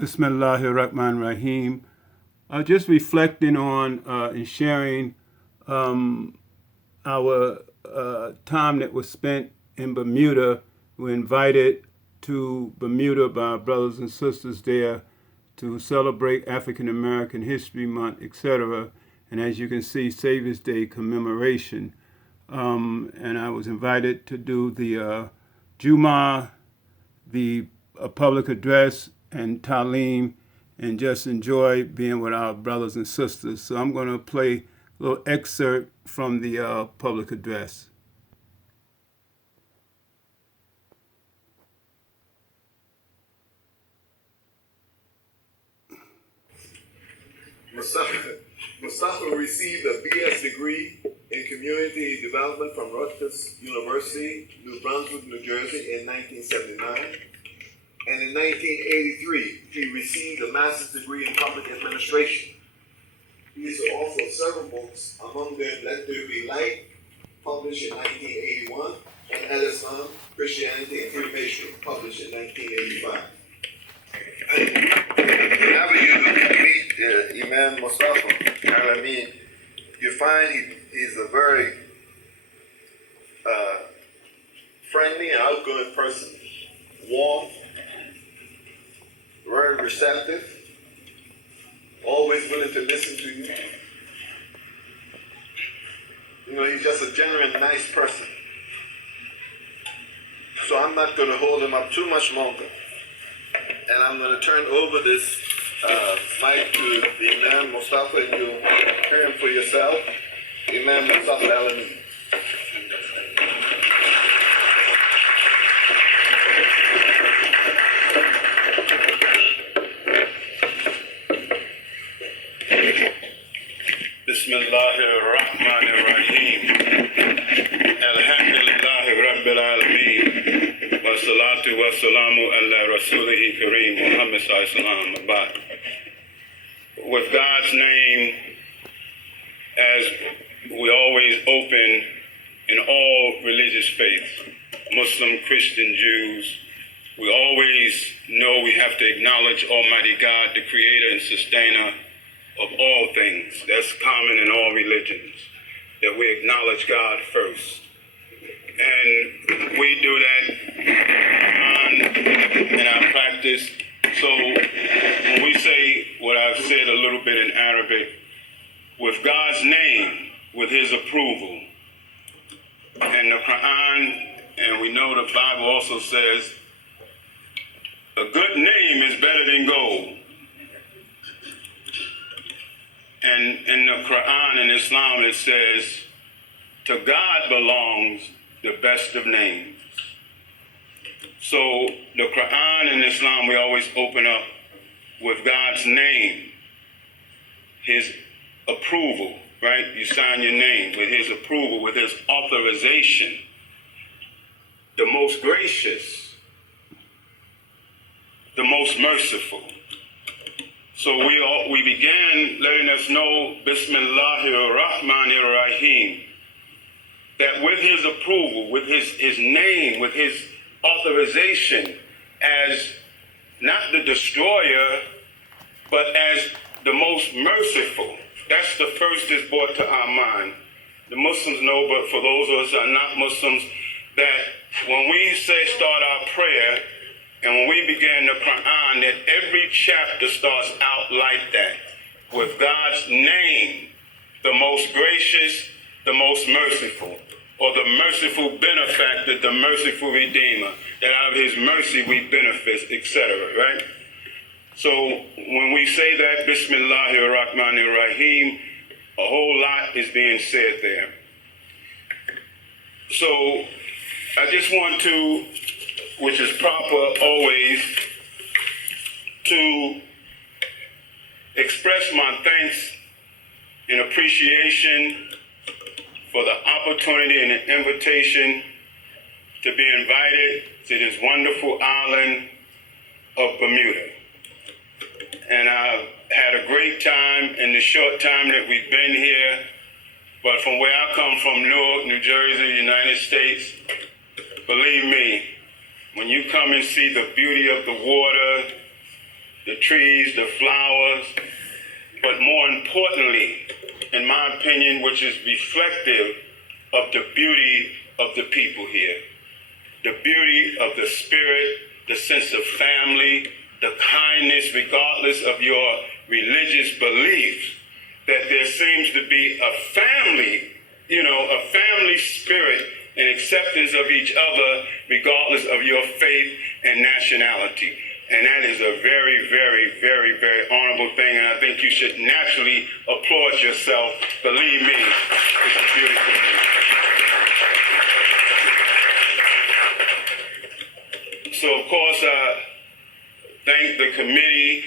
Bismillahirrahmanirrahim. Just reflecting on and sharing our time that was spent in Bermuda. We were invited to Bermuda by our brothers and sisters there to celebrate African American History Month, etc. And as you can see, Savior's Day commemoration. And I was invited to do the Juma, the public address, and Talim, and just enjoy being with our brothers and sisters. So I'm going to play a little excerpt from the public address. Mustafa received a BS degree in Community Development from Rutgers University, New Brunswick, New Jersey in 1979. And in 1983, he received a master's degree in Public Administration. He is the author of several books, among them Let There Be Light, published in 1981, and El-Amin, Christianity and Freemasonry, published in 1985. Whenever you meet Imam Mustafa El-Amin, you find he's a very friendly and outgoing person, warm, very receptive, always willing to listen to you. You know, he's just a genuine, nice person. So I'm not going to hold him up too much longer. And I'm going to turn over this mic to the Imam Mustafa, and you'll hear him for yourself. Imam Mustafa El-Amin. Bismillahirrahmanirrahim. Alhamdulillahi Rabbil Alameen. Wa salatu wa salamu ala Rasulihi Kareem Muhammad sallallahu alaihi wasallam. With God's name, as we always open in all religious faiths, Muslim, Christian, Jews, we always know we have to acknowledge Almighty God, the creator and sustainer of all things. That's common in all religions, that we acknowledge God first. And we do that in our practice. So when we say what I've said a little bit in Arabic, with God's name, with his approval, and the Quran, and we know the Bible also says, a good name is better than gold. And in the Quran and Islam it says, to God belongs the best of names. So the Quran and Islam, we always open up with God's name, his approval, right? You sign your name with his approval, with his authorization. The most gracious, the most merciful. So we began letting us know, Bismillahirrahmanirrahim, that with his approval, with his name, with his authorization as not the destroyer, but as the most merciful. That's the first that's brought to our mind. The Muslims know, but for those of us that are not Muslims, that when we say start our prayer, and when we begin the Quran, that every chapter starts out like that, with God's name, the most gracious, the most merciful, or the merciful benefactor, the merciful redeemer, that out of his mercy we benefit, etc., right? So when we say that, Bismillahirrahmanirrahim, a whole lot is being said there. So I just want to, which is proper always, to express my thanks and appreciation for the opportunity and the invitation to be invited to this wonderful island of Bermuda. And I've had a great time in the short time that we've been here, but from where I come from, Newark, New Jersey, United States, believe me, when you come and see the beauty of the water, the trees, the flowers, but more importantly, in my opinion, which is reflective of the beauty of the people here, the beauty of the spirit, the sense of family, the kindness, regardless of your religious beliefs, that there seems to be a family, a family spirit and acceptance of each other, regardless of your faith and nationality. And that is a very, very, very, very honorable thing, and I think you should naturally applaud yourself. Believe me, it's a beautiful thing. So, of course, I thank the committee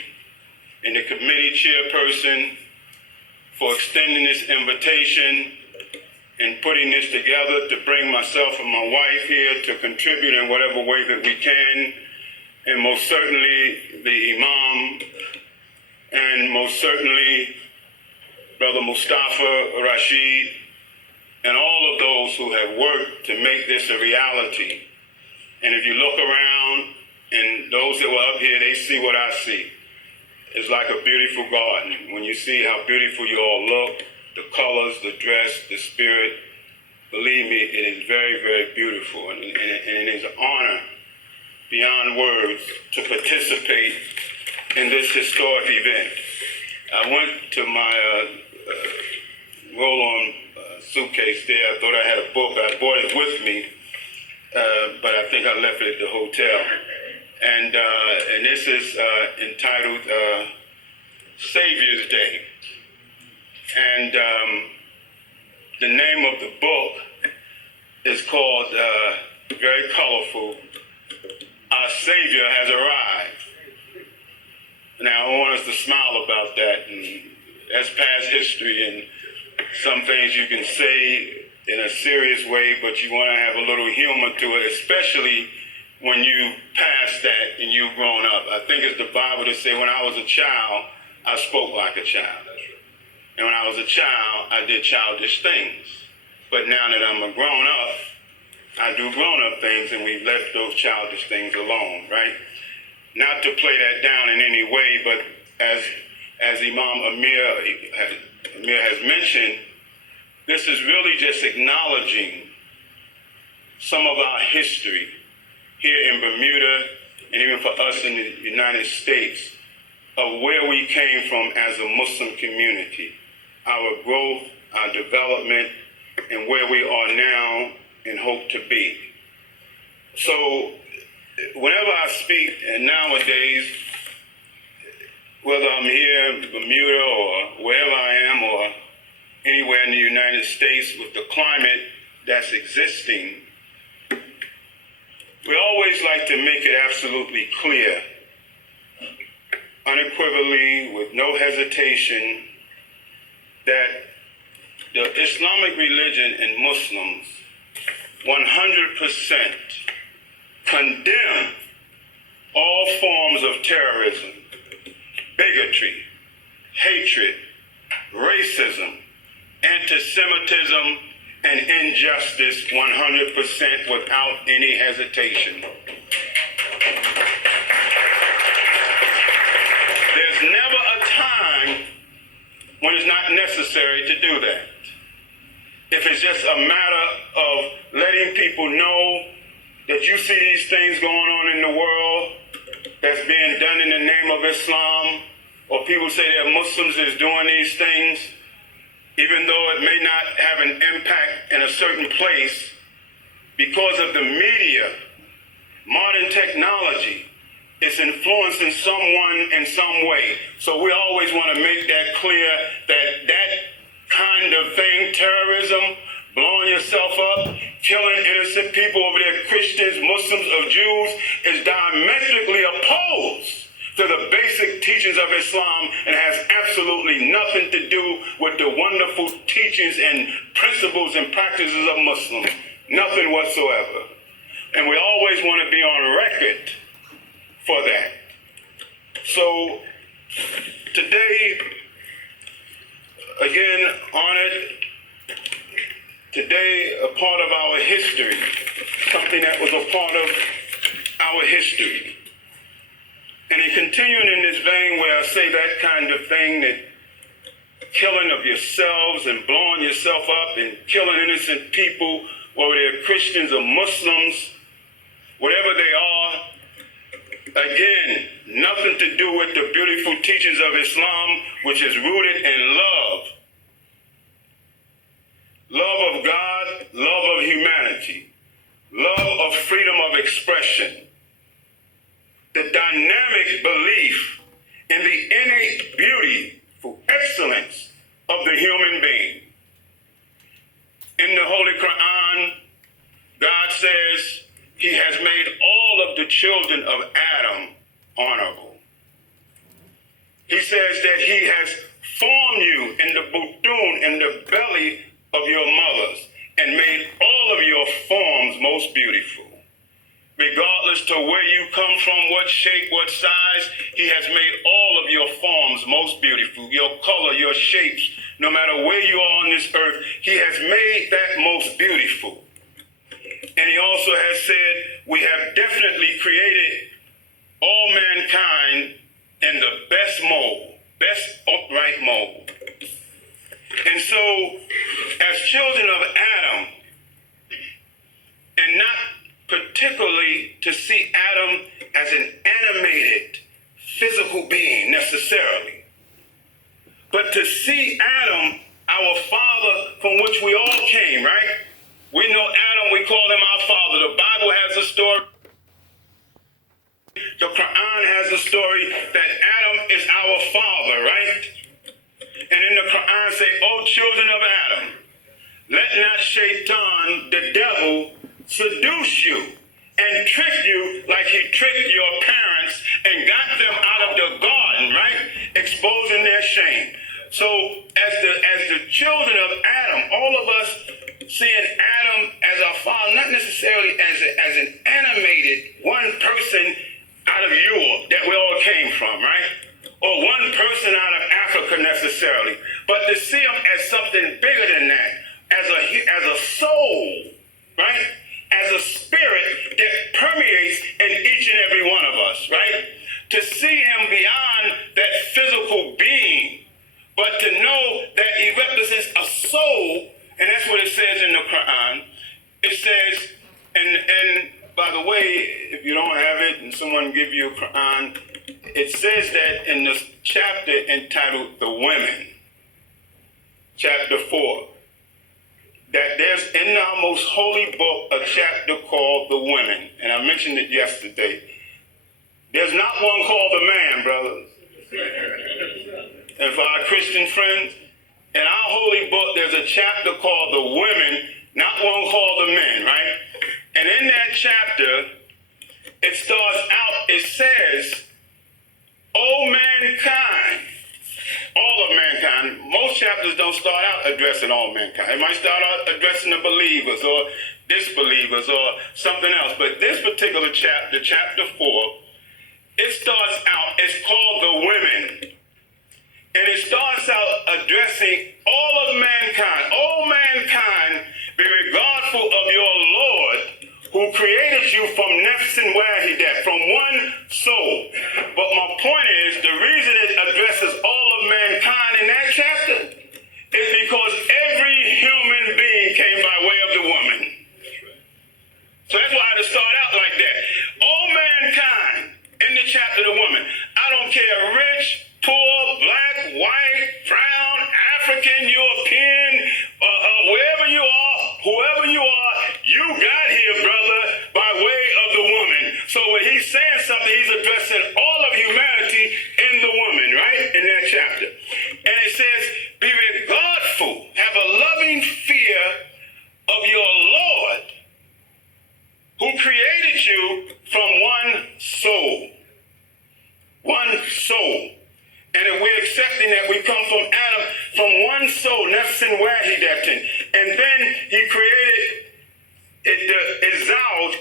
and the committee chairperson for extending this invitation and putting this together to bring myself and my wife here to contribute in whatever way that we can. And most certainly the Imam, and most certainly Brother Mustafa Rashid, and all of those who have worked to make this a reality. And if you look around, and those that were up here, they see what I see. It's like a beautiful garden. When you see how beautiful you all look, the colors, the dress, the spirit, believe me, it is very, very beautiful. And it is an honor beyond words to participate in this historic event. I went to my roll-on suitcase there. I thought I had a book. I brought it with me, but I think I left it at the hotel. And this is entitled Savior's Day. And the name of the book is called, very colorful, Our Savior Has Arrived. Now, I want us to smile about that, and that's past history, and some things you can say in a serious way, but you want to have a little humor to it, especially when you pass that and you've grown up. I think it's the Bible that say, when I was a child, I spoke like a child. And when I was a child, I did childish things. But now that I'm a grown up, I do grown-up things, and we've left those childish things alone, right? Not to play that down in any way, but as Imam Amir has mentioned, this is really just acknowledging some of our history here in Bermuda, and even for us in the United States, of where we came from as a Muslim community, our growth, our development, and where we are now and hope to be. So whenever I speak, and nowadays, whether I'm here in Bermuda or wherever I am or anywhere in the United States with the climate that's existing, we always like to make it absolutely clear, unequivocally, with no hesitation, that the Islamic religion and Muslims 100% condemn all forms of terrorism, bigotry, hatred, racism, anti-Semitism, and injustice 100% without any hesitation. There's never a time when it's not necessary to do that. If it's just a matter of letting people know that you see these things going on in the world that's being done in the name of Islam, or people say that Muslims is doing these things, even though it may not have an impact in a certain place, because of the media, modern technology, it's influencing someone in some way. So we always want to make that clear, that that kind of thing, terrorism, blowing yourself up, killing innocent people over there, Christians, Muslims, or Jews, is diametrically opposed to the basic teachings of Islam and has absolutely nothing to do with the wonderful teachings and principles and practices of Muslims. Nothing whatsoever. And we always want to be on record for that. So today, again, honored, today a part of our history, something that was a part of our history. And in continuing in this vein where I say that kind of thing, that killing of yourselves and blowing yourself up and killing innocent people, whether they're Christians or Muslims, whatever they are, again, nothing to do with the beautiful teachings of Islam, which is rooted in love. Love of God, love of humanity, love of freedom of expression, the dynamic belief in the innate beauty for excellence of the human being. In the Holy Quran, God says he has made all of the children of Adam honorable. He says that he has formed you in the butun, in the belly of your mothers, and made all of your forms most beautiful. Regardless to where you come from, what shape, what size, he has made all of your forms most beautiful. Your color, your shapes, no matter where you are on this earth, he has made that most beautiful. And he also has said, we have definitely created all mankind in the best mold, best upright mold. And so, as children of Adam, and not particularly to see Adam as an animated, physical being necessarily, but to see Adam, our father from which we all came, right? We know Adam, we call him our father. The Bible has a story. The Quran has a story that Adam is our father, right? And in the Quran say, "O children of Adam, let not Shaitan, the devil, seduce you and trick you like he tricked your parents and got them out of the garden," right? Exposing their shame. So as the children of Adam, all of us seeing Adam as our father, not necessarily as an animated one person out of Europe that we all came from, right? Or one person out of Africa necessarily, but to see him as something bigger than that, as a soul, right? As a spirit that permeates in each and every one of us, right? To see him beyond that physical being, but to know that he represents a soul, and that's what it says in the Quran. It says, and by the way, if you don't have it and someone give you a Quran, it says that in this chapter entitled The Women, chapter 4, that there's in our most holy book a chapter called The Women, and I mentioned it yesterday. There's not one called The Man, brothers. And for our Christian friends, in our holy book, there's a chapter called The Women, not one called The Men, right? And in that chapter, it starts out, it says, "O mankind," all of mankind. Most chapters don't start out addressing all mankind. It might start out addressing the believers or disbelievers or something else. But this particular chapter, chapter 4, it starts out, it's called The Women. And it starts out addressing all of mankind. "O mankind, be regardful of your Lord, who created you from nefsin wahidat, from one soul." But my point is, the reason it addresses all of mankind in that chapter is because every human being came by way of the woman. So that's why I had to start out like that. "O mankind," in the chapter, the woman. I don't care, rich, poor, black, white, brown, African, European, wherever you are, whoever you are, you got here, brother, by way of the woman. So when he's saying something, he's addressing all of humanity in the woman, right? In that chapter. And it says, "Be regardful, have a loving fear of your Lord, who created you from one soul." One soul. And if we're accepting that we come from Adam, from one soul, nefsin wahidatin, and then he created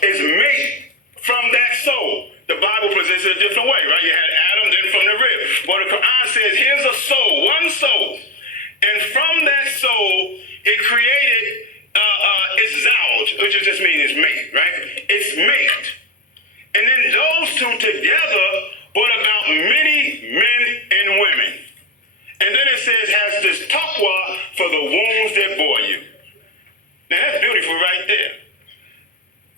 his mate from that soul. The Bible presents it a different way, right? You had Adam, then from the rib. But the Quran says, here's a soul, one soul. And from that soul, it created its zawj, which just means its mate, right? Its mate. And then those two together brought about wounds that bore you. Now that's beautiful right there.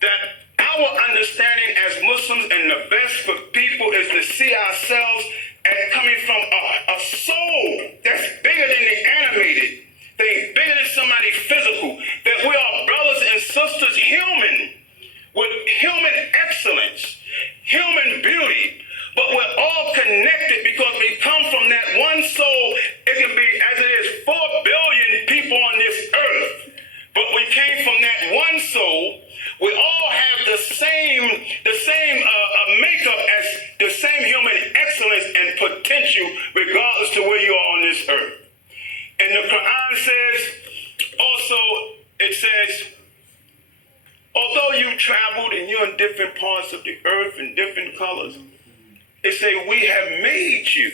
That our understanding as Muslims and the best for people is to see ourselves as coming from a soul that's bigger than the animated thing, bigger than somebody physical, that we are brothers and sisters, human, with human excellence, human beauty, but we're all connected because we come from that one soul. It can be, as it is, 4 billion people on this earth, but we came from that one soul. We all have the same makeup, as the same human excellence and potential, regardless to where you are on this earth. And the Quran says, also, it says, although you traveled and you're in different parts of the earth in different colors, it says, we have made you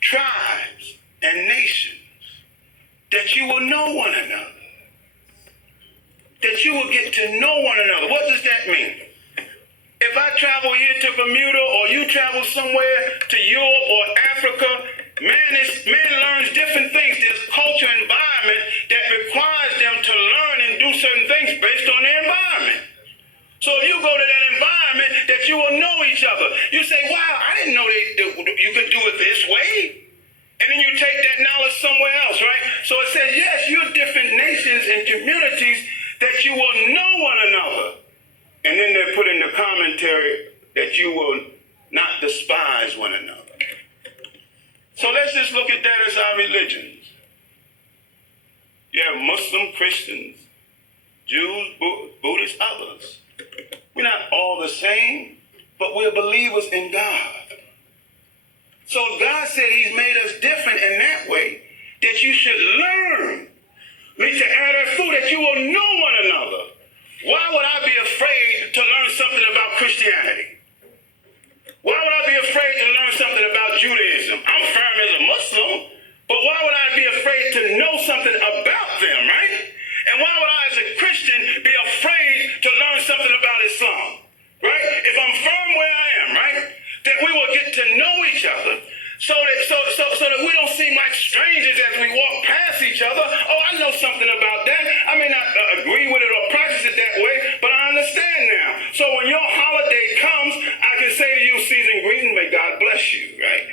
tribes and nations, that you will know one another. That you will get to know one another. What does that mean? If I travel here to Bermuda, or you travel somewhere to Europe or Africa, man learns different things. There's culture and environment that requires them to learn and do certain things based on their environment. So if you go to that environment, that you will know each other. You say, wow, I didn't know you could do it this way. And then you take that knowledge somewhere else, right? So it says, yes, you're different nations and communities, that you will know one another. And then they put in the commentary that you will not despise one another. So let's just look at that as our religions. You have Muslim, Christians, Jews, Buddhists, others. We're not all the same, but we're believers in God. So God said he's made us different in that way, that you should learn. To add food, that you will know one another. Why would I be afraid to learn something about Christianity? Why would I be afraid to learn something about Judaism? I'm firm as a Muslim, but why would I be afraid to know something about them, right? And why would I, as a Christian, be afraid to learn something about Islam, right? If I'm firm where I am, right, that we will get to know each other, so that we don't seem like strangers as we walk past each other. Oh, I know something about that. I may not agree with it or practice it that way, but I understand now. So when your holiday comes, I can say to you, season greeting, may God bless you, right?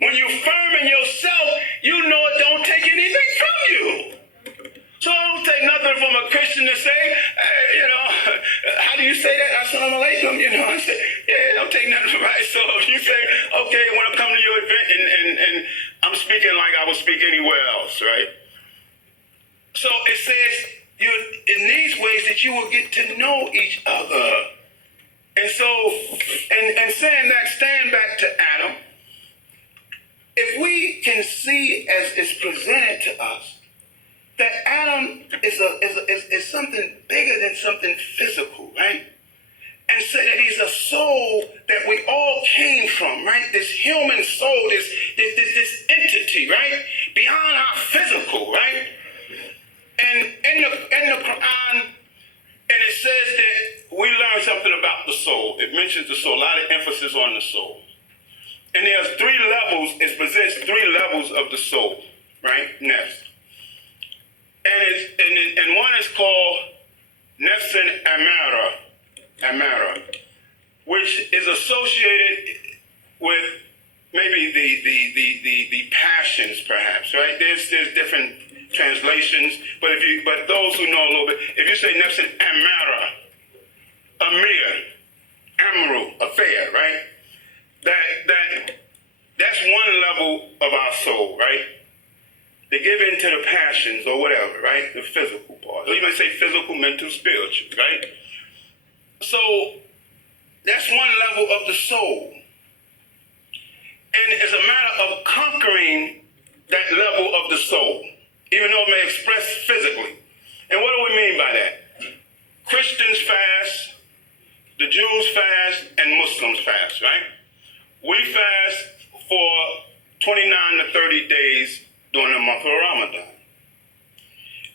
When you're firm in yourself, you know it don't take anything from you. So it don't take nothing from a Christian to say, hey, how do you say that? Assalamu alaikum, I say, yeah, it don't take nothing from right. So if you say, okay, when I come to your event and I'm speaking like I would speak anywhere else, right? So it says, in these ways that you will get to know each other. And so, and saying that, stand back to Adam, if we can see as it's presented to us, that Adam is something bigger than something physical, right? And say that he's a soul that we all came from, right? This human soul, this entity, right? Beyond our physical, right? And in the Quran, and it says that we learn something about the soul. It mentions the soul, a lot of emphasis on the soul. And there's 3 levels, it presents 3 levels of the soul, right? Next. And one is called Nefsin Amara, which is associated with maybe the passions, perhaps, right? There's different translations, but those who know a little bit, if you say Nefsin Amara, Amir, Amru, affair, right? That's one level of our soul, right? They give in to the passions or whatever, right? The physical part. Or you might say physical, mental, spiritual, right? So that's one level of the soul. And it's a matter of conquering that level of the soul, even though it may express physically. And what do we mean by that? Christians fast, the Jews fast, and Muslims fast, right? We fast for 29 to 30 days during the month of Ramadan.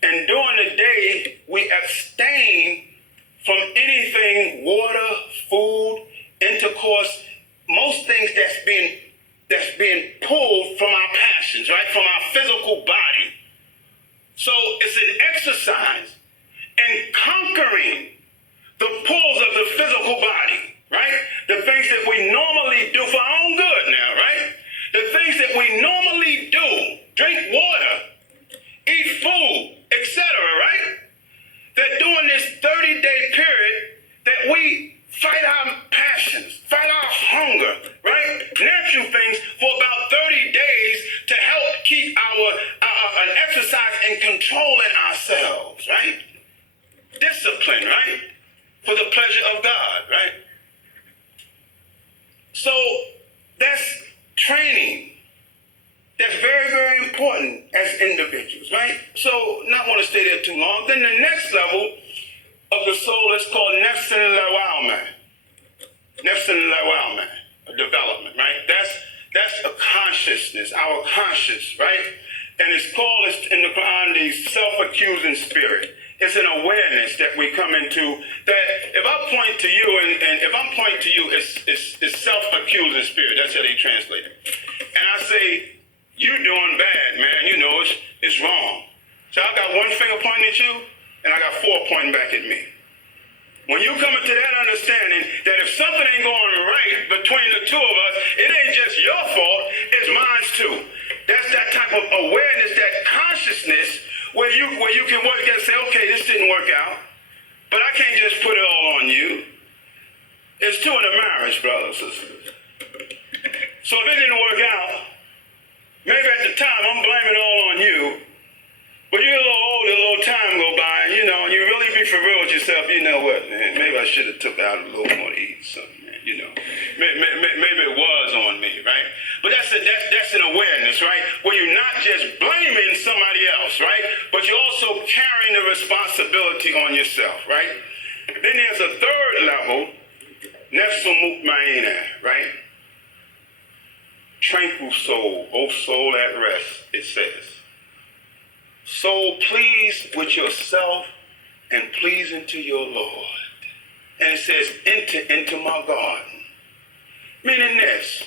And during the day, we abstain from anything, water, food, intercourse, most things that's being pulled from our passions, right? From our physical body. So it's an exercise in conquering the pulls of the physical body, right? The things that we normally do for our own good now, right? The things that we normally do, drink water, eat food, etc., right? That during this 30-day period that we fight our passions, fight our hunger, right? Natural things for about 30 days to help keep an exercise in controlling ourselves, right? Discipline, right? For the pleasure of God, right? So that's training. That's very, very important as individuals, right? So not want to stay there too long. Then the next level of the soul is called nefs al-lawama. Nefs al-lawama, a development, right? That's a consciousness, our conscious, right? And it's called in the Quran the self-accusing spirit. It's an awareness that we come into that if I point to you and if I point to you, it's self-accusing spirit. That's how they translate it. And I say, you're doing bad, man. You know, it's wrong. So I got one finger pointing at you and I got four pointing back at me. When you come into that understanding that if something ain't going right between the two of us, it ain't just your fault, it's mine too. That's that type of awareness, that consciousness where you can work and say, okay, this didn't work out, but I can't just put it all on you. It's two in a marriage, brothers and sisters. So if it didn't work out, maybe at the time I'm blaming it all on you, but you're a little older, a little time go by, and you really be for real with yourself. You know what, man? Maybe I should have took out a little more to eat something, man. Maybe it was on me, right? But that's an awareness, right? Where you're not just blaming somebody else, right? But you're also carrying the responsibility on yourself, right? Then there's a third level, nefsul mutmainah, right? Tranquil soul, O soul at rest, it says. Soul pleased with yourself and pleasing to your Lord. And it says, enter into my garden. Meaning this,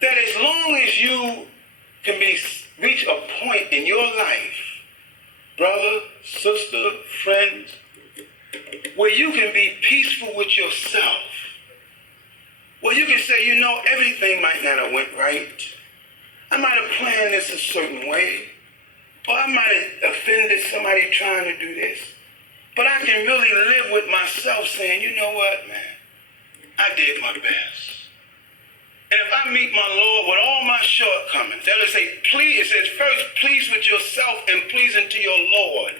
that as long as you can reach a point in your life, brother, sister, friends, where you can be peaceful with yourself, where you can say, everything might not have went right. I might have planned this a certain way, or I might have offended somebody trying to do this. But I can really live with myself saying, you know what, man? I did my best. And if I meet my Lord with all my shortcomings, that will say, please, it says first, please with yourself and pleasing to your Lord.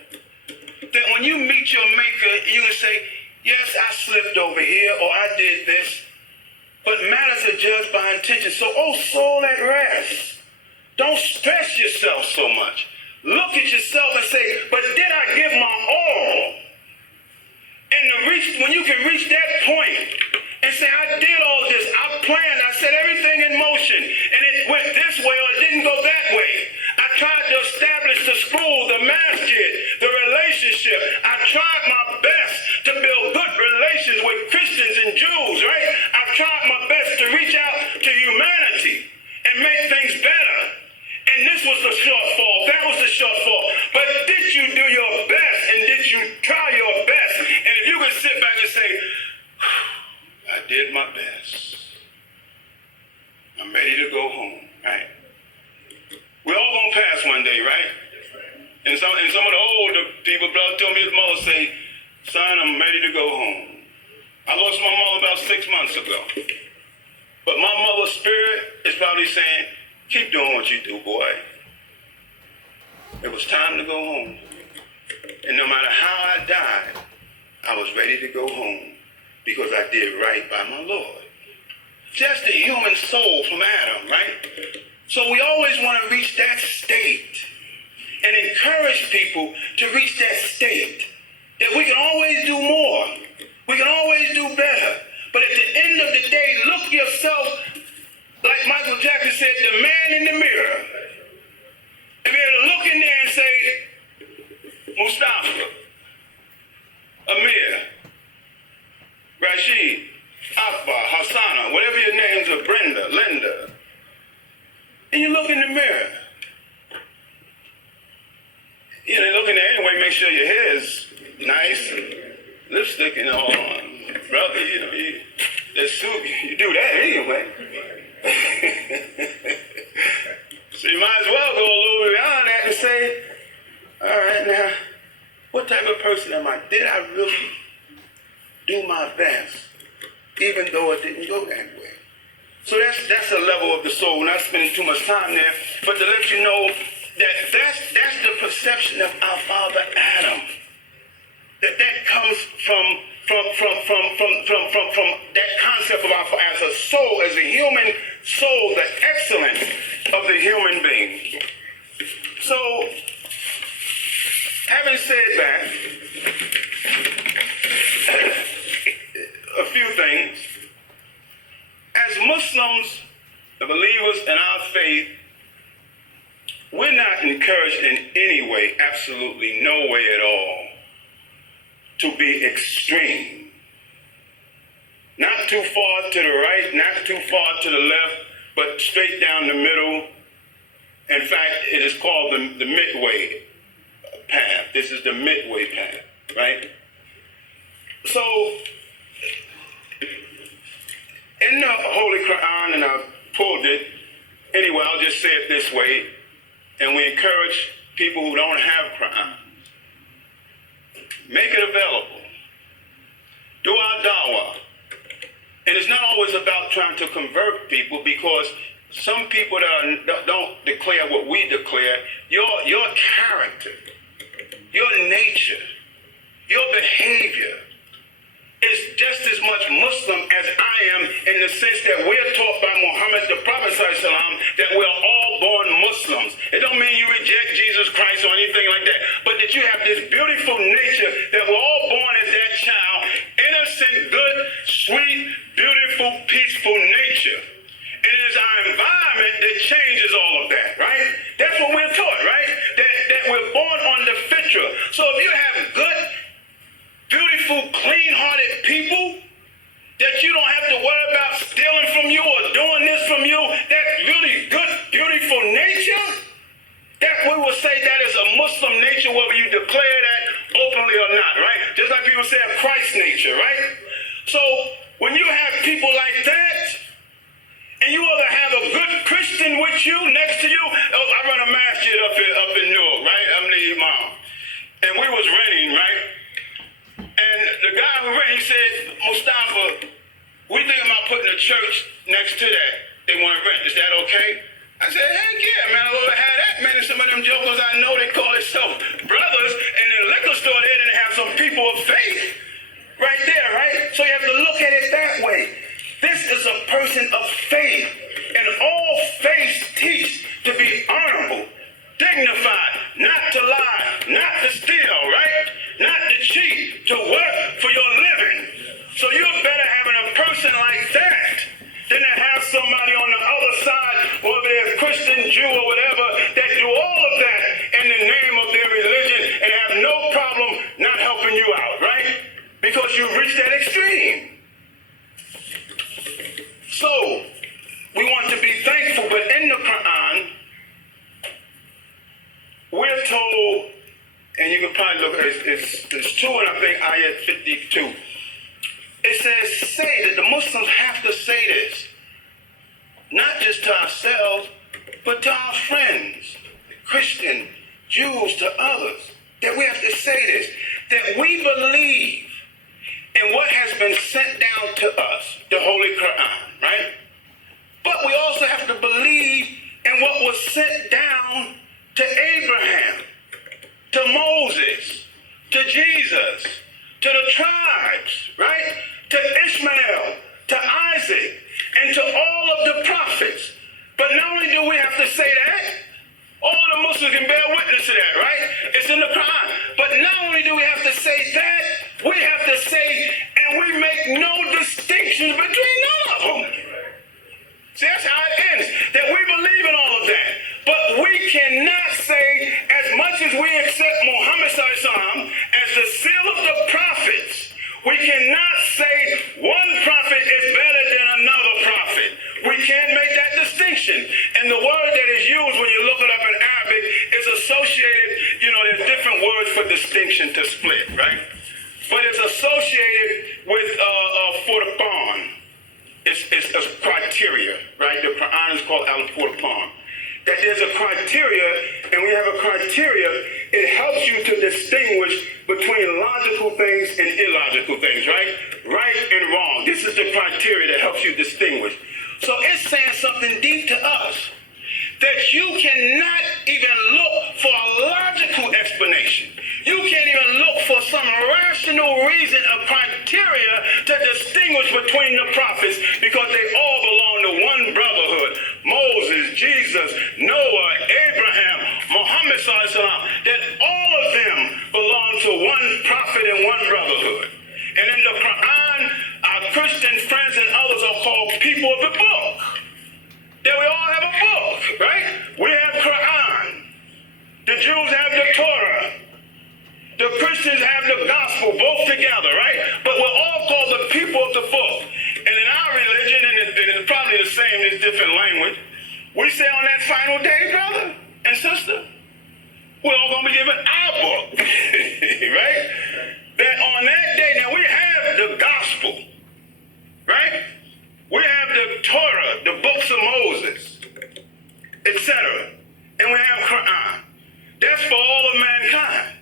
That when you meet your maker, you can say, yes, I slipped over here, or I did this. But matters are judged by intention. So, oh, soul at rest. Don't stress yourself so much. Look at yourself and say, but did I give my all? And when you can reach that point and say, I did all this, I planned, I set everything in motion, and it went this way or it didn't go that way. I tried to establish the school, the masjid, the relationship. I tried my best to build good relations with Christians and Jews, right? I tried my best to reach out to humanity and make things better. And this was the shortfall. That was the shortfall. But did you do your best? And did you try your best? And if you could sit back and say, I did my best. I'm ready to go home, right? We're all going to pass one day, right? And some of the older people, brother, told me his mother say, son, I'm ready to go home. I lost my mother about 6 months ago. But my mother's spirit is probably saying, keep doing what you do, boy. It was time to go home. And no matter how I died, I was ready to go home because I did right by my Lord. Just the human soul from Adam, right? So we always want to reach that state and encourage people to reach that state that we can always do more. We can always do better. But at the end of the day, look yourself, like Michael Jackson said, the man in the mirror. And be able to look in there and say, Mustafa, Amir, Rashid, Akbar, Hassana, whatever your names are, Brenda, Linda. And you look look in the mirror. You know, look in there anyway, make sure your hair is nice, lipstick and all on. Brother, you know, you do that anyway. So you might as well go a little beyond that and say, all right, now, what type of person am I? Did I really do my best, even though it didn't go that way? So that's a level of the soul. We're not spending too much time there, but to let you know that's the perception of our father Adam. That comes from that concept of our as a soul, as a human soul, the excellence of the human being. So, having said that, a few things. As Muslims, the believers in our faith, we're not encouraged in any way, absolutely no way at all, to be extreme. Not too far to the right, not too far to the left, but straight down the middle. In fact, it is called the midway path. This is the midway path, right? So, in the Holy Quran, and I pulled it, anyway, I'll just say it this way, and we encourage people who don't have Quran, make it available. Do our da'wah. And it's not always about trying to convert people, because some people that don't declare what we declare, your character, your nature, your behavior is just as much Muslim as I am, in the sense that we're taught by Muhammad, the Prophet ﷺ, that we're all born Muslims. It don't mean you reject Jesus Christ or anything like that, but that you have this beautiful nature that we're all born as that child, innocent, good, sweet, beautiful, peaceful nature. And it is our environment that changes all of that, right? That's what we're taught, right? That we're born on the fitra. So if you have good, beautiful, clean-hearted people that you don't have to worry about stealing from you or doing this from you, that really good, beautiful nature, that we will say that is a Muslim nature, whether you declare that openly or not, right? Just like people say a Christ nature, right? So when you have people like that, and you either have a good Christian with you, next to you. I run a masjid up in Newark, right? I'm the imam. And we was renting, right? And the guy who rented, he said, Mustafa, we thinking about putting a church next to that. They want to rent. Is that okay? I said, heck yeah, man. I would have had that, man. And some of them jokers I know, they call themselves brothers. And in the liquor store, they didn't have some people of faith. Right there, right? So you have to look at it that way. This is a person of faith, and all faiths teach to be honorable, dignified, not to lie, not to steal, right? Not to cheat, to work for your living. So you're better having a person like that than to have somebody on the other side, whether they're Christian, Jew, or whatever, that do all of that in the name of their religion and have no problem not helping you out, right? Because you've reached that extreme. So, we want to be thankful, but in the Quran, we're told, and you can probably look at it, it's 2, and I think ayat 52. It says, say that the Muslims have to say this, not just to ourselves, but to our friends, Christian, Jews, to others, that we have to say this, that we believe in what has been sent down to us, the Holy Quran, right? But we also have to believe in what was sent down to Abraham, to Moses, to Jesus, to the tribes, right? To Ishmael, to Isaac, and to all of the prophets. But not only do we have to say that, all the Muslims can bear witness to that, right? It's in the Quran. But not only do we have to say that, we have to say, and we make no distinctions between none of them. See, that's how it ends, that we believe in all of that. But we cannot say, as much as we accept Muhammad SAW as the seal of the prophets, we cannot say one prophet is better than another prophet. We can't make that distinction. And the word that is distinction to split, right? But it's associated with for the bond. It's a criteria, right? The Quran is called al-Furqan. That there's a criteria, and we have a criteria. It helps you to distinguish between logical things and illogical things, right? Right and wrong. This is the criteria that helps you distinguish. So it's saying something deep to us, that you cannot even look for a logical explanation. You can't even look for some rational reason or criteria to distinguish between the prophets, because they all belong to one brotherhood. Moses, Jesus, Noah, Abraham, Muhammad sallallahu alaihi wasallam, that all of them belong to one prophet and one brotherhood. And in the Quran, our Christian friends and others are called people of the book. That we all have a book, right? We have Quran. The Jews have the Torah. The Christians have the gospel, both together, right? But we're all called the people of the book. And in our religion, and it's probably the same, it's different language, we say on that final day, brother and sister, we're all going to be given our book, right? That on that day, now we have the gospel, right? We have the Torah, the books of Moses, etc. And we have Quran. That's for all of mankind.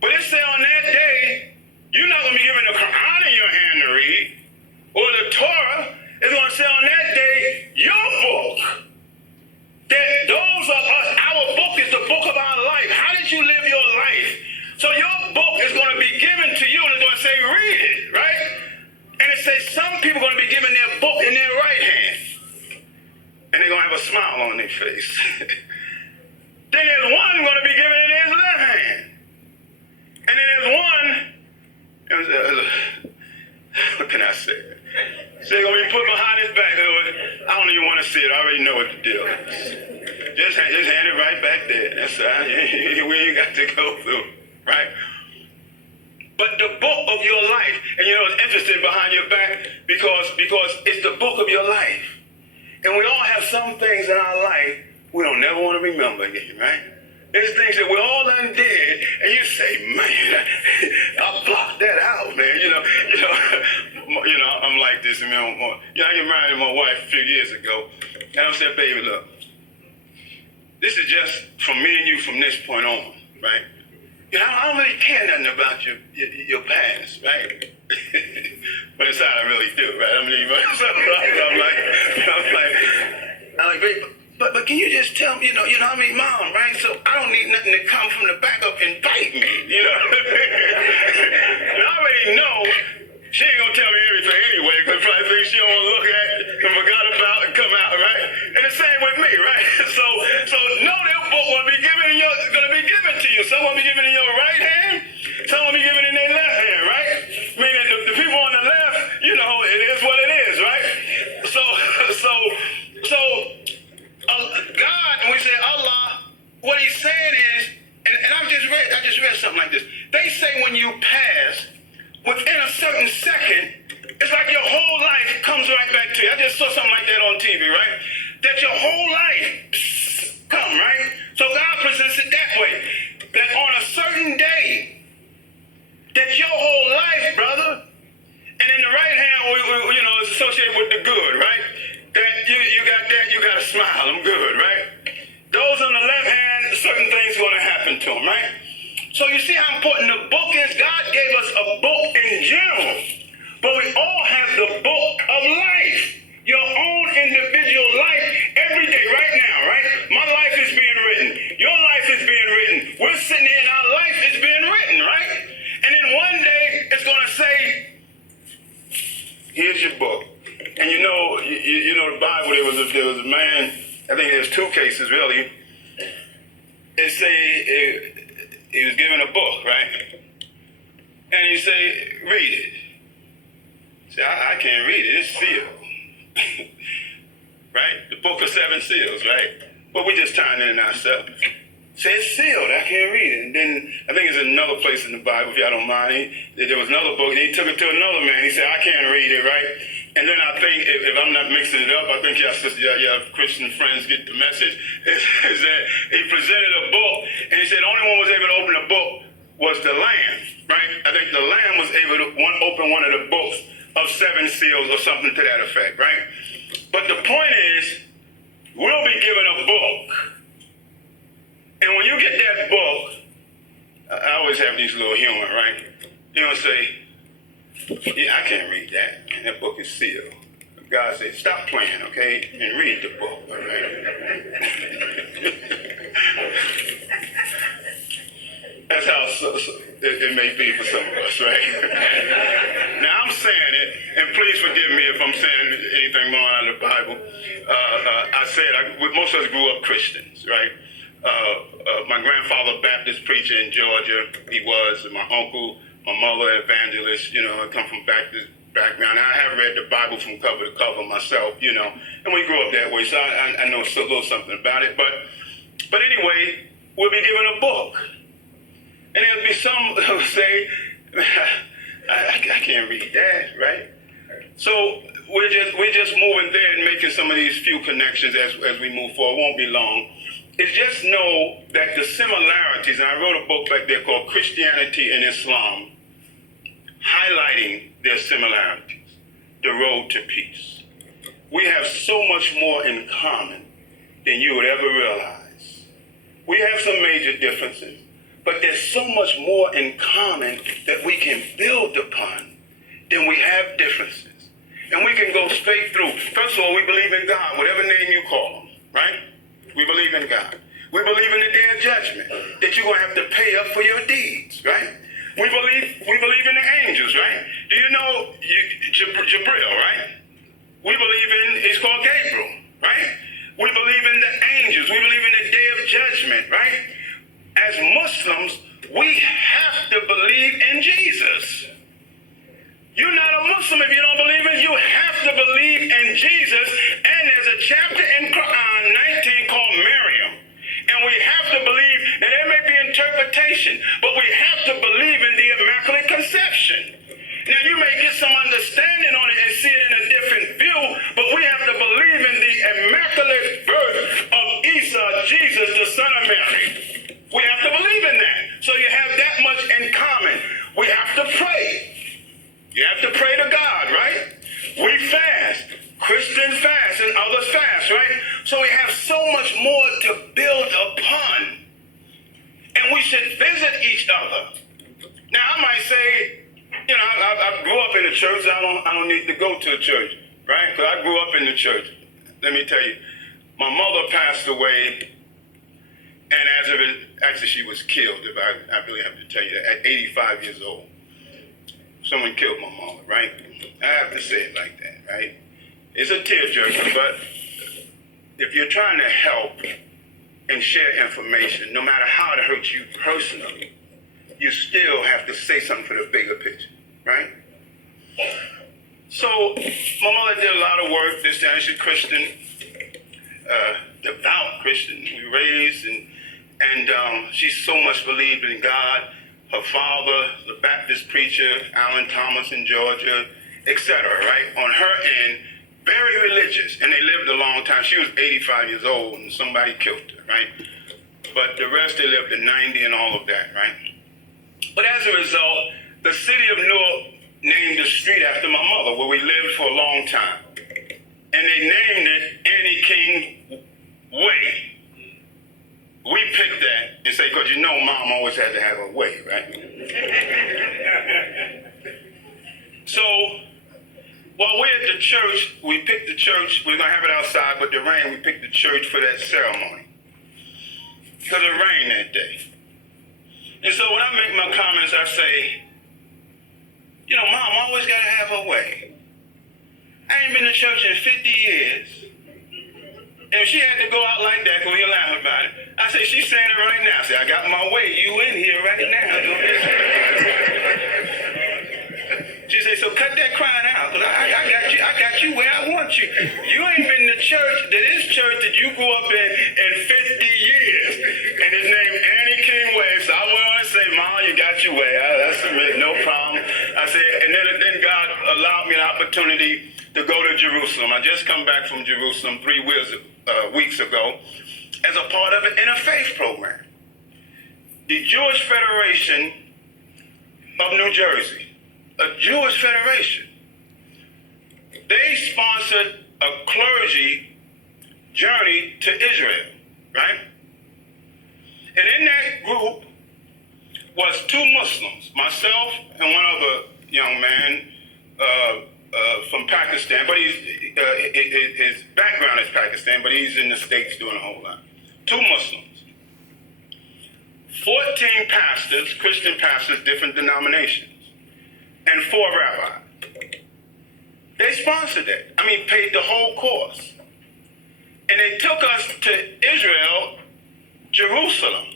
But it said on that day, you're not going to be given the Quran in your hand to read, or the Torah. It's going to say on that day, your book. That those of us, our book is the book of our life. How did you live your life? So your book is going to be given to you, and it's going to say, read it, right? And it says some people are going to be given their book in their right hand, and they're going to have a smile on their face. Then there's one going to be given in his left hand. And then there's one, what can I say? So they're going to be put behind his back. I don't even want to see it. I already know what the deal is. Just hand it right back there. That's where you got to go through, right? But the book of your life, and you know it's interesting behind your back because it's the book of your life. And we all have some things in our life we don't never want to remember again, right? There's things that we all done did, and you say, man, I blocked that out, man. I'm like this, man. I get married to my wife a few years ago, and I said, baby, look, this is just from me and you from this point on, right? I don't really care nothing about your past, right? But inside I really do, right? I'm like, baby, but can you just tell me, I mean, Mom, right? So I don't need nothing to come from the back up and bite me, And I already know she ain't gonna tell me everything anyway, because probably things she don't want to look at and forgot about and come out, right? And the same with me, right? So no, that book gonna be given to you. Some gonna be given in your right hand, some gonna be given in their left hand, right? Meaning the people on the left, it is what it is, right? So God, when we say Allah, what he's saying is, and I just read something like this. They say when you pass, within a certain second, it's like your whole life comes right back to you. I just saw something like that on TV, right? That your whole life come, right? So God presents it that way. That on a certain day, that your whole life, brother, and in the right hand, it's associated with the good, right? That you got that, you got to smile, I'm good, right? Those on the left hand, certain things going to happen to them, right? So you see how important the book is? God gave us a book in general, but we all have the book of life, your own individual life every day, right now, right? My life is being written. Your life is being written. We're sitting here and our life is being written, right? And then one day it's going to say, here's your book. And the Bible, there was a man, I think there's two cases really. It say he was given a book, right? And he say, read it. He said, I can't read it, it's sealed. Right? The book of 7 seals, right? But we just tying it in ourselves. Say it's sealed, I can't read it. And then I think it's another place in the Bible, if y'all don't mind. There was another book, and he took it to another man. He said, I can't read it, right? And then I think, if I'm not mixing it up, I think y'all Christian friends get the message, is that he presented a book, and he said the only one was able to open the book was the Lamb, right? I think the Lamb was able to open one of the books of 7 seals or something to that effect, right? But the point is, we'll be given a book. And when you get that book, I always have these little humor, right? You know, say, yeah, I can't read that. And that book is sealed. God said, stop playing, okay, and read the book, all right? That's how it may be for some of us, right? Now, I'm saying it, and please forgive me if I'm saying anything wrong out of the Bible. I said, most of us grew up Christians, right? My grandfather, Baptist preacher in Georgia, he was. My uncle, my mother, evangelist, you know, I come from Baptist background. I have read the Bible from cover to cover myself, you know, and we grew up that way, so I know a little something about it. But anyway, we'll be given a book. And there'll be some who say, I can't read that, right? So we're just moving there and making some of these few connections as we move forward. It won't be long. It's just know that the similarities, and I wrote a book back there called Christianity and Islam, highlighting their similarities, the road to peace. We have so much more in common than you would ever realize. We have some major differences, but there's so much more in common that we can build upon than we have differences. And we can go straight through. First of all, we believe in God, whatever name you call him, right? We believe in God. We believe in the day of judgment, that you're going to have to pay up for your deeds, right? We believe in the angels, right? Do you know Jabril, right? We believe in, he's called Gabriel, right? We believe in the angels. We believe in the day of judgment, right? As Muslims, we have to believe in Jesus. You're not a Muslim if you don't believe in. You have to believe in Jesus. And there's a chapter in Quran 19 called Maryam. And we have to believe, and there may be interpretation, but we have to believe in the Immaculate Conception. Now, you may get some understanding on it and see it in a different view, but we have to believe in the Immaculate birth of Isa, Jesus, the Son of Mary. We have to believe in that. So you have that much in common. We have to pray. You have to pray to God, right? We fast. Christians fast and others fast, right? So we have so much more to build upon. And we should visit each other. Now, I might say, you know, I grew up in the church. I don't need to go to the church, right? Because I grew up in the church. Let me tell you, my mother passed away, and actually she was killed, if I really have to tell you that, at 85 years old. Someone killed my mama, right? I have to say it like that, right? It's a tearjerker, but if you're trying to help and share information, no matter how it hurts you personally, you still have to say something for the bigger picture, right? So my mother did a lot of work. This time she's Christian, devout Christian. We raised, and she so much believed in God. Her father, the Baptist preacher, Alan Thomas in Georgia, etc., right? On her end, very religious, and they lived a long time. She was 85 years old, and somebody killed her, right? But the rest, they lived to 90 and all of that, right? But as a result, the city of Newark named a street after my mother, where we lived for a long time. And they named it Annie King Way. We picked that and say, because you know Mom always had to have a way, right? So, while we're at the church, we picked the church. We're going to have it outside, but the rain, we picked the church for that ceremony. Because it rained that day. And so when I make my comments, I say, you know, Mom always got to have a way. I ain't been to church in 50 years. And she had to go out like that because we laugh about it. I say, she's saying it right now. I say, I got my way. You in here right now doing this. She said, so cut that crying out. Because I got you where I want you. You ain't been to church, to this church that you grew up in 50 years. And it's named Annie King Way. So I went on and say, Mom, you got your way. I submit, no problem. I said, and then God allowed me an opportunity to go to Jerusalem. I just come back from Jerusalem 3 weeks ago as a part of an interfaith program. The Jewish Federation of New Jersey, a Jewish federation. They sponsored a clergy journey to Israel, right? And in that group was two Muslims, myself and one other young man from Pakistan, but his background is Pakistan, but he's in the States doing a whole lot. Two Muslims. 14 pastors, Christian pastors, different denominations, and 4 rabbis. They sponsored it. I mean, paid the whole course. And they took us to Israel, Jerusalem.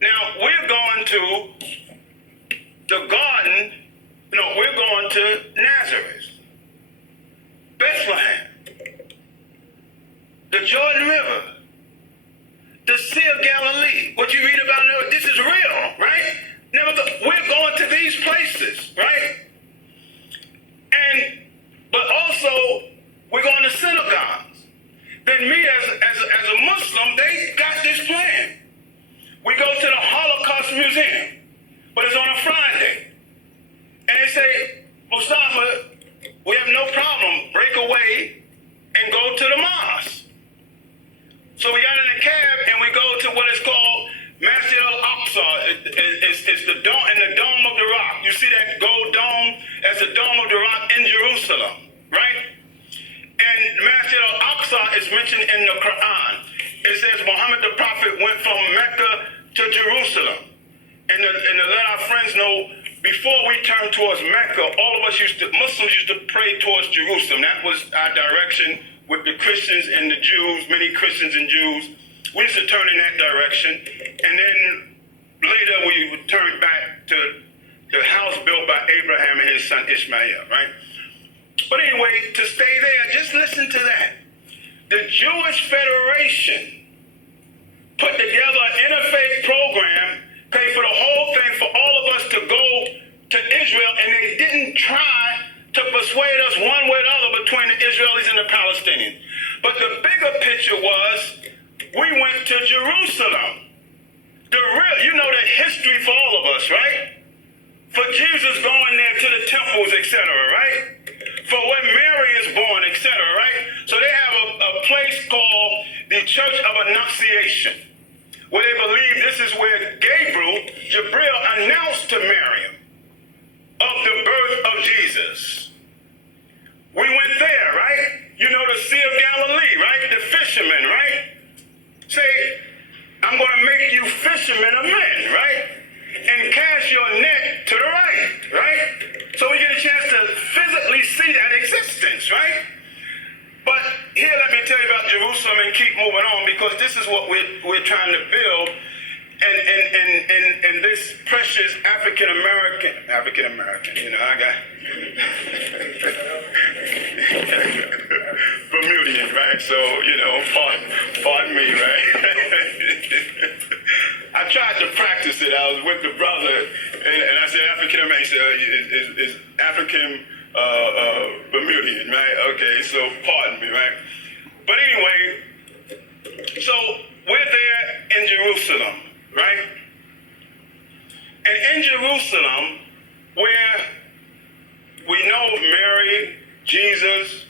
Now, we're going to the garden, we're going to Nazareth, Bethlehem, the Jordan River, the Sea of Galilee. What you read about now, this is real, right? We're going to these places, right? But also, we're going to synagogues. Then me as a Muslim, they got this plan. We go to the Holocaust Museum, but it's on a Friday. And they say, Mustafa, we have no problem, break away and go to the mosque. So we got in a cab and we go to what is called Masjid al-Aqsa. It's the dome, in the Dome of the Rock. You see that gold dome? That's the Dome of the Rock in Jerusalem, right? And Masjid al-Aqsa is mentioned in the Quran. It says Muhammad the Prophet went from Mecca to Jerusalem. And to let our friends know, before we turned towards Mecca, all of us Muslims used to pray towards Jerusalem. That was our direction with the Christians and the Jews, many Christians and Jews. We used to turn in that direction. And then later we would turn back to the house built by Abraham and his son Ishmael, right? But anyway, to stay there, just listen to that. The Jewish Federation put together an interfaith program, paid for the whole thing for all of us to go to Israel, and they didn't try to persuade us one way or the other between the Israelis and the Palestinians. But the bigger picture was, we went to Jerusalem. The history for all of us, right? For Jesus going there to the temples, etc., right? For when Mary is born, etc., right? So they have a place called the Church of Annunciation, where they believe this is where Jibril announced to Mary of the birth of Jesus. We went there, right? The Sea of Galilee, right? The fishermen, right? Say, I'm going to make you fishermen of men, right? And cast your net to the right? So we get a chance to physically see that existence, right? But here, let me tell you about Jerusalem and keep moving on, because this is what we're trying to build. And this precious African American, I got Bermudian, right? So, pardon me, right? I tried to practice it. I was with the brother, and I said African American, is African Bermudian, right? Okay, so pardon me, right? But anyway, so we're there in Jerusalem, right? And in Jerusalem, where we know Mary, Jesus,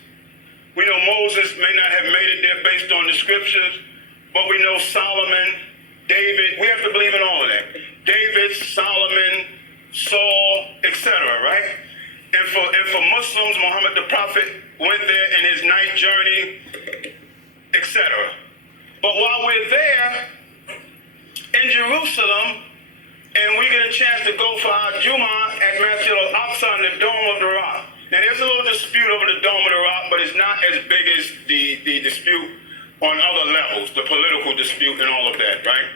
we know Moses may not have made it there based on the scriptures, but we know Solomon, David, we have to believe in all of that. David, Solomon, Saul, etc., right? And for Muslims, Muhammad the Prophet went there in his night journey, etc. But while we're there in Jerusalem, and we get a chance to go for our Jummah at Masjid al-Aqsa in the Dome of the Rock. Now, there's a little dispute over the Dome of the Rock, but it's not as big as the dispute on other levels, the political dispute and all of that, right?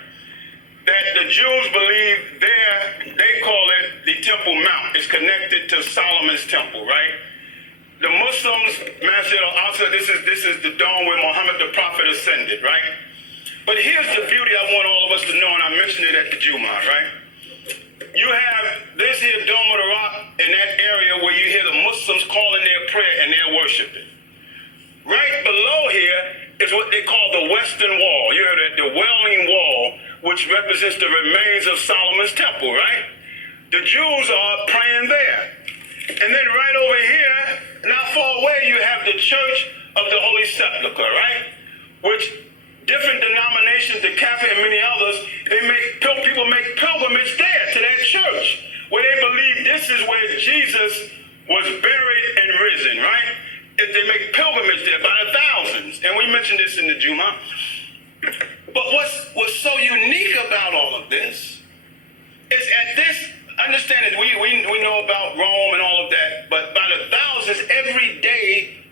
That the Jews believe they call it the Temple Mount. It's connected to Solomon's temple, right? The Muslims, Masjid al-Aqsa, this is the dome where Muhammad the Prophet ascended, right? But here's the beauty I want all of us to know, and I mentioned it at the Jummah, right? You have this here Dome of the Rock in that area where you hear the Muslims calling their prayer and they're worshiping. Right below here is what they call the Western Wall. You heard that, the Wailing Wall, which represents the remains of Solomon's temple, right? The Jews are praying there. And then right over here, not far away, you have the Church of the Holy Sepulchre, right? Which different denominations, the Catholic and many others, people make pilgrimage there to that church, where they believe this is where Jesus was buried and risen, right? If they make pilgrimage there by the thousands. And we mentioned this in the Juma. But what's so unique about all of this is at this, understand it, we know about Rome and all of that, but by the thousands every day,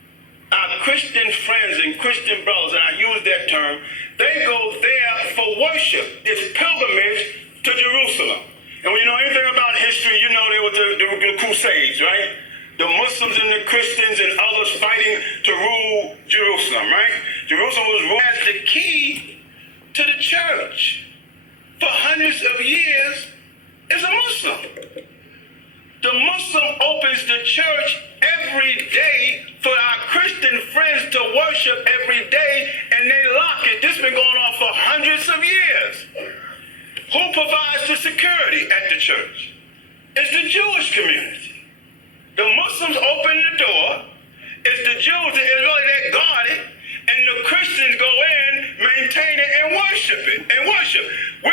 our Christian friends and Christian brothers, and I use that term, they go there for worship. It's pilgrimage to Jerusalem. And when you know anything about history, you know there were the Crusades, right? The Muslims and the Christians and others fighting to rule Jerusalem, right? Jerusalem was ruled as the key to the church. For hundreds of years, is a Muslim. The Muslim opens the church every day for our Christian friends to worship every day, and they lock it. This has been going on for hundreds of years. Who provides the security at the church? It's the Jewish community. The Muslims open the door. It's the Jews that really guard it, and the Christians go in, maintain it, and worship it. And worship. We